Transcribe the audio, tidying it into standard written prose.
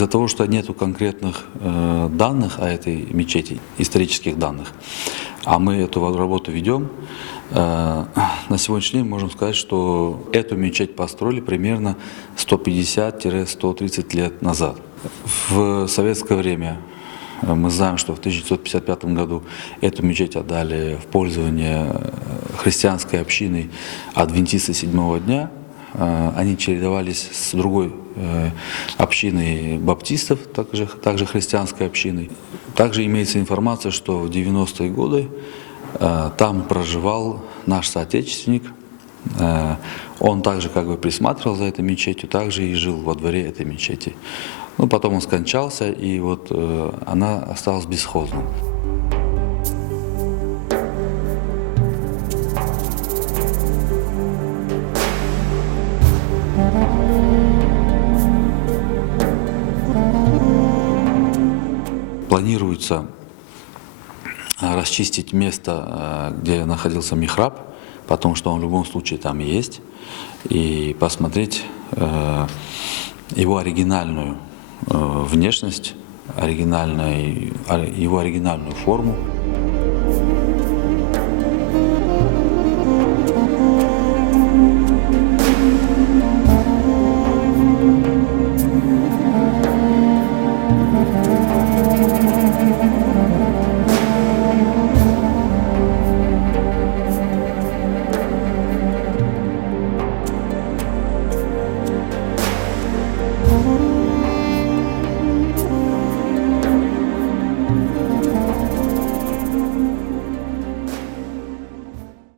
Из-за того, что нету конкретных данных о этой мечети, исторических данных, а мы эту работу ведем, на сегодняшний день можем сказать, что эту мечеть построили примерно 150-130 лет назад. В советское время мы знаем, что в 1955 году эту мечеть отдали в пользование христианской общиной адвентисты седьмого дня. Они чередовались с другой общиной баптистов, также христианской общиной. Также имеется информация, что в 90-е годы там проживал наш соотечественник. Он также присматривал за этой мечетью, также и жил во дворе этой мечети. Но потом он скончался, и вот она осталась бесхозной. Планируется расчистить место, где находился михраб, потому что он в любом случае там есть, и посмотреть его оригинальную внешность, его оригинальную форму.